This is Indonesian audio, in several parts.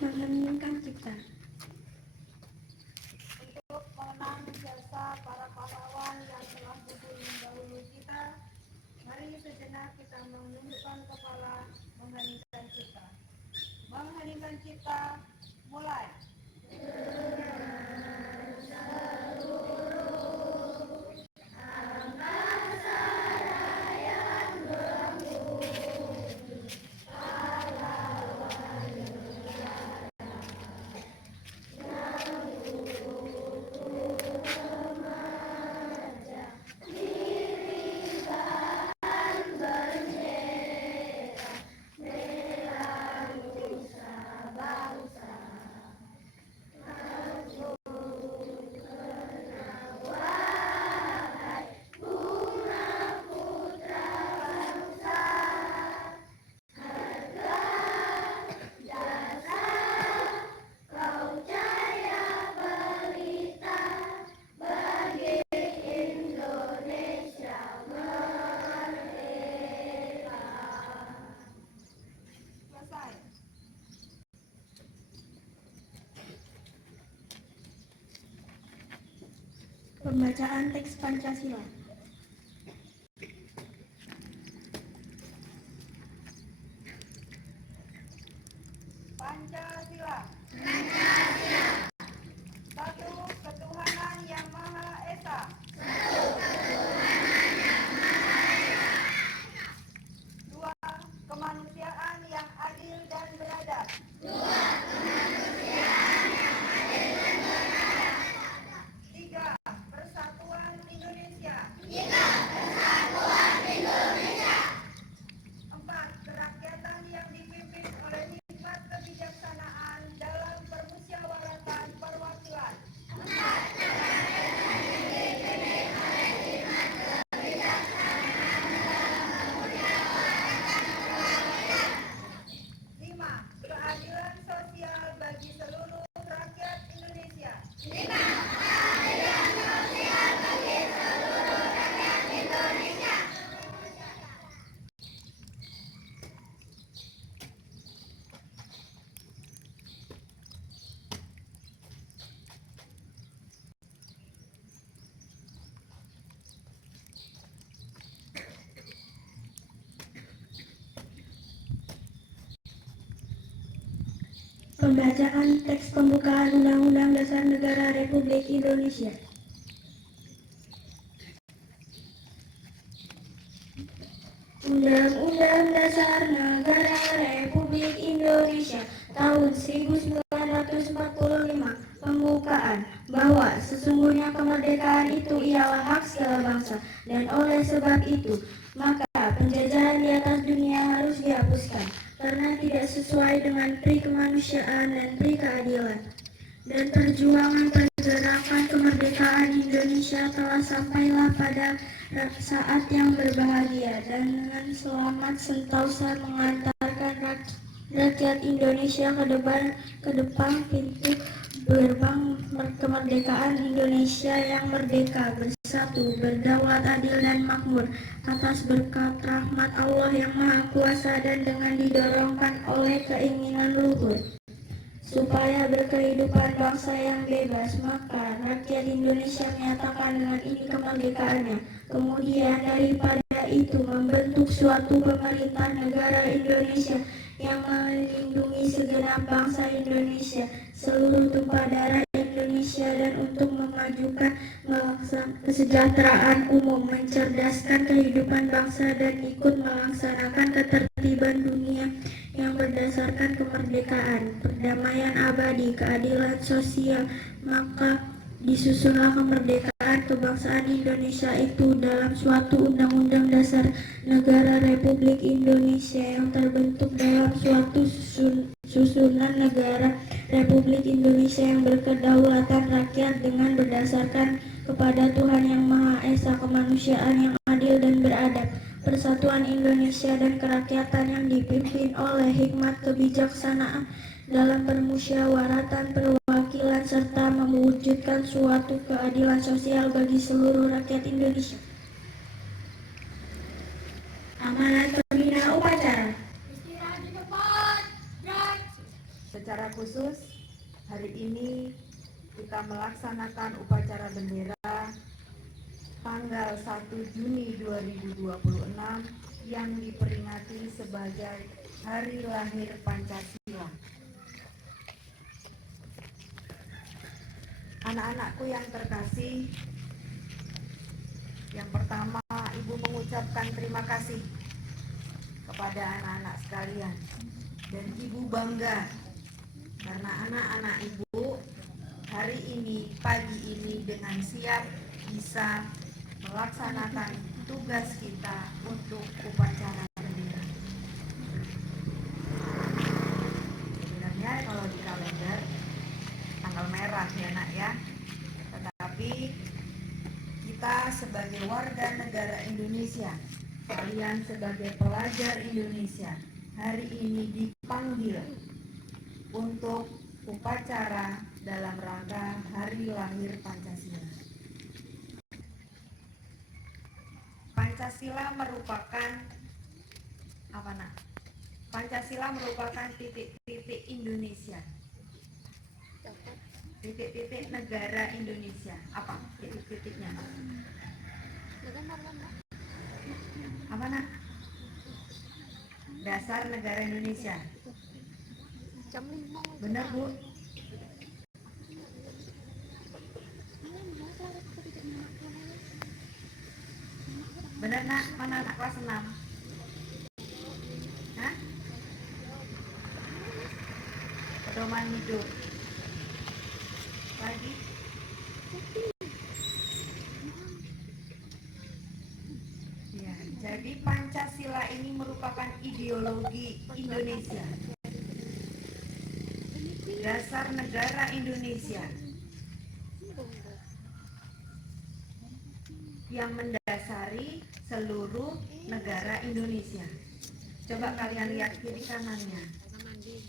mengheningkan cipta. Untuk mengenang jasa para pahlawan yang telah gugur mendahului kita, mari sejenak kita menundukkan kepala, mengheningkan cipta. Mengheningkan cipta, mulai. Pembacaan teks Pancasila. Pancasila. Satu, ketuhanan yang Maha Esa. Dua, kemanusiaan yang adil dan beradab. Tiga, persatuan Indonesia. Empat, kerakyatan yang dipimpin oleh hikmat kebijaksanaan dalam permusyawaratan perwakilan. Lima, keadilan sosial bagi seluruh rakyat Indonesia. Pembacaan teks pembukaan Undang-Undang Dasar Negara Republik Indonesia. Undang-Undang Dasar Negara Republik Indonesia tahun 1945. Pembukaan bahwa sesungguhnya kemerdekaan itu ialah hak segala bangsa, dan oleh sebab itu maka penjajahan di atas dunia harus dihapuskan karena tidak sesuai dengan pri kemanusiaan dan pri keadilan. Dan perjuangan pergerakan kemerdekaan Indonesia telah sampailah pada saat yang berbahagia, dan dengan selamat sentosa mengantarkan rakyat Indonesia ke depan pintu gerbang kemerdekaan Indonesia yang merdeka, bersatu, berdaulat, adil dan makmur atas berkat rahmat Allah yang Maha Kuasa, dan dengan didorongkan oleh keinginan luhur supaya berkehidupan bangsa yang bebas, maka rakyat Indonesia menyatakan dengan ini kemerdekaannya. Kemudian daripada itu membentuk suatu pemerintah negara Indonesia yang melindungi segenap bangsa Indonesia, seluruh tumpah darah Indonesia, dan untuk memajukan kesejahteraan umum, mencerdaskan kehidupan bangsa, dan ikut melaksanakan ketertiban dunia yang berdasarkan kemerdekaan, perdamaian abadi, keadilan sosial. Maka disusunlah kemerdekaan kebangsaan Indonesia itu dalam suatu Undang-Undang Dasar Negara Republik Indonesia yang terbentuk dalam suatu susunan negara Republik Indonesia yang berkedaulatan rakyat dengan berdasarkan kepada Tuhan Yang Maha Esa, kemanusiaan yang adil dan beradab, persatuan Indonesia dan kerakyatan yang dipimpin oleh hikmat kebijaksanaan dalam permusyawaratan perwakilan, serta mewujudkan suatu keadilan sosial bagi seluruh rakyat Indonesia. Amanat pembina upacara. Istirahat di tempat. Secara khusus, hari ini kita melaksanakan upacara bendera tanggal 1 Juni 2026 yang diperingati sebagai Hari Lahir Pancasila. Anak-anakku yang terkasih, yang pertama Ibu mengucapkan terima kasih kepada anak-anak sekalian, dan Ibu bangga karena anak-anak Ibu hari ini, pagi ini dengan siap bisa melaksanakan tugas kita untuk upacara bendera. Sebenarnya kalau di kalender tanggal merah ya nak ya, tetapi kita sebagai warga negara Indonesia, kalian sebagai pelajar Indonesia, hari ini dipanggil untuk upacara dalam rangka Hari Lahir Pancasila. Pancasila merupakan apa nak? Pancasila merupakan titik-titik Indonesia. Titik-titik negara Indonesia. Apa titik-titiknya? Apa nak? Dasar negara Indonesia. Benar Bu? Benar nak? Mana anak kelas 6? Hah? Pedoman hidup. Lagi? Ya, jadi Pancasila ini merupakan ideologi Indonesia. Dasar negara Indonesia yang mendasari seluruh negara Indonesia. Coba kalian lihat kiri kanannya,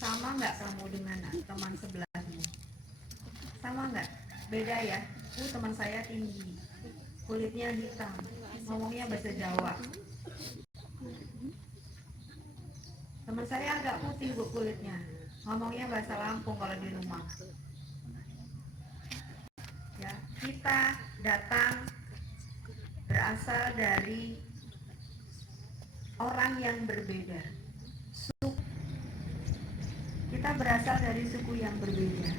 sama nggak kamu dengan teman sebelahmu? Sama nggak? Beda ya? Teman saya tinggi, kulitnya hitam, ngomongnya bahasa Jawa. Teman saya agak putih Bu kulitnya, ngomongnya bahasa Lampung kalau di rumah. Ya, kita datang berasal dari orang yang berbeda. Kita berasal dari suku yang berbeda.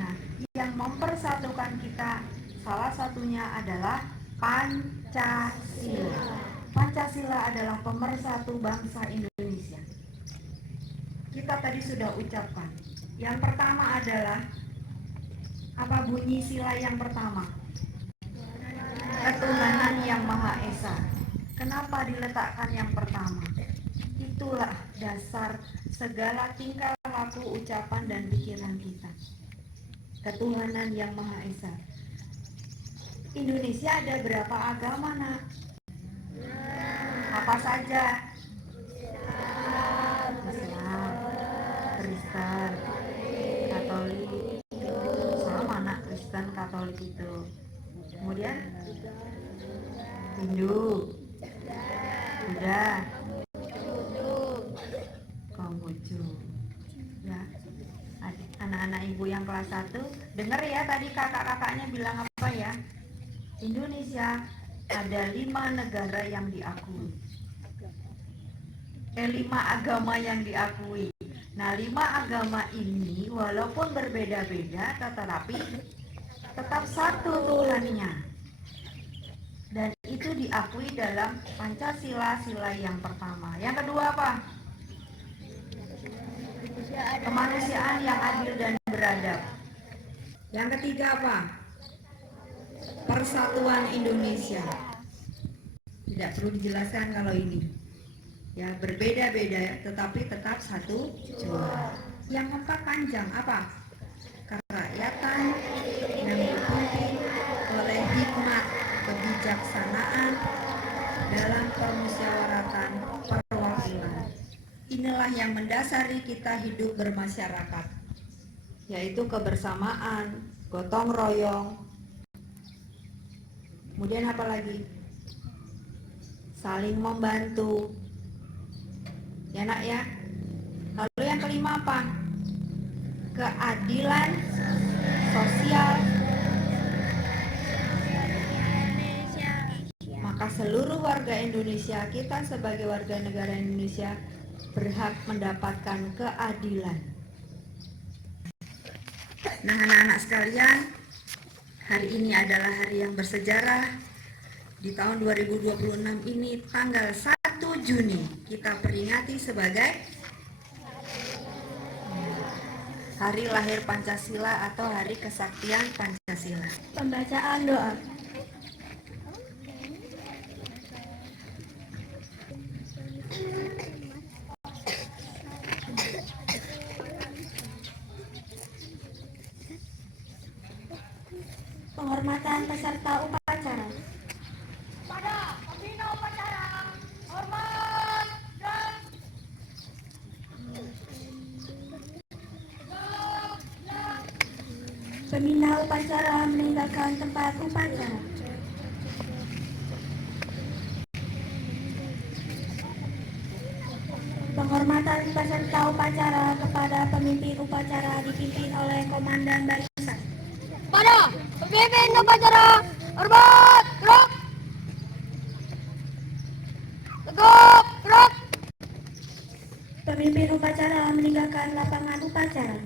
Nah, yang mempersatukan kita salah satunya adalah Pancasila. Pancasila adalah pemersatu bangsa Indonesia. Kita tadi sudah ucapkan. Yang pertama adalah apa bunyi sila yang pertama? Ketuhanan yang Maha Esa. Kenapa diletakkan yang pertama? Itulah dasar segala tingkah laku, ucapan dan pikiran kita. Ketuhanan yang Maha Esa. Indonesia ada berapa agama nak? Apa saja? Islam, Kristen, Katolik. Sama nak, Kristen, Katolik itu. Kemudian Hindu, Buddha, Konghucu. Ya, anak-anak ibu yang kelas 1 dengar ya, tadi kakak-kakaknya bilang apa ya? Indonesia ada 5 negara yang diakui, 5 agama yang diakui. Nah, 5 agama ini walaupun berbeda-beda tetapi tetap satu Tuhannya, dan itu diakui dalam Pancasila, sila yang pertama. Yang kedua apa? Kemanusiaan yang adil dan beradab. Yang ketiga apa? Persatuan Indonesia. Tidak perlu dijelaskan kalau ini. Ya, berbeda-beda tetapi tetap satu jua. Yang keempat panjang apa? Kerakyatan yang dipimpin oleh hikmat kebijaksanaan dalam permusyawaratan perwakilan. Inilah yang mendasari kita hidup bermasyarakat, yaitu kebersamaan, gotong royong. Kemudian apa lagi? Saling membantu. Ya nak ya. Lalu yang kelima 5. Keadilan sosial. Maka seluruh warga Indonesia, kita sebagai warga negara Indonesia berhak mendapatkan keadilan. Nah, anak-anak sekalian, hari ini adalah hari yang bersejarah. Di tahun 2026 ini tanggal 1 Juni kita peringati sebagai Hari Lahir Pancasila atau Hari Kesaktian Pancasila. Pembacaan doa. Penghormatan peserta upacara. Pada pembina upacara, hormat dan Pembina upacara meninggalkan tempat upacara. Penghormatan peserta upacara kepada pemimpin upacara dipimpin oleh Komandan Barisan. pada pemimpin upacara, hormat gerak, tegap gerak. Pemimpin upacara meninggalkan lapangan upacara.